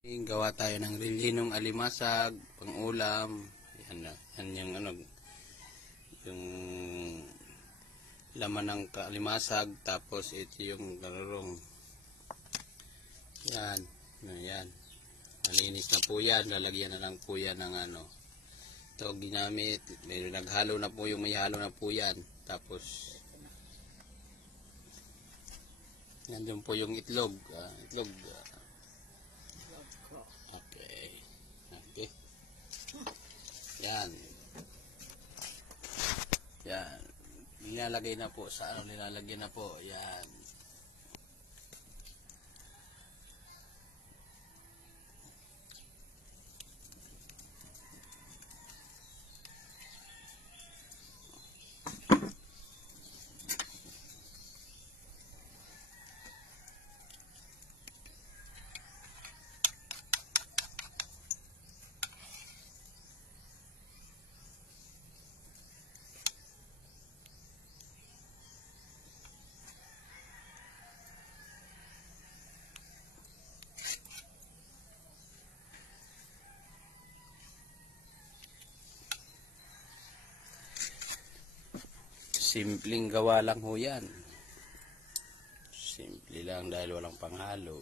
Gawa tayo ng rilinong alimasag, pang-ulam. Yan yung yung laman ng alimasag, tapos ito yung garurong. Yan. Malinis na po yan. Lalagyan na lang po yan ng ito ginamit. May naghalo na po yung may halo na po yan. Tapos yan din po yung itlog. Okay. Yan. Nilalagay na po sa nilalagyan na po. Yan. Simpleng gawa lang ho yan. Simple lang dahil walang panghalo.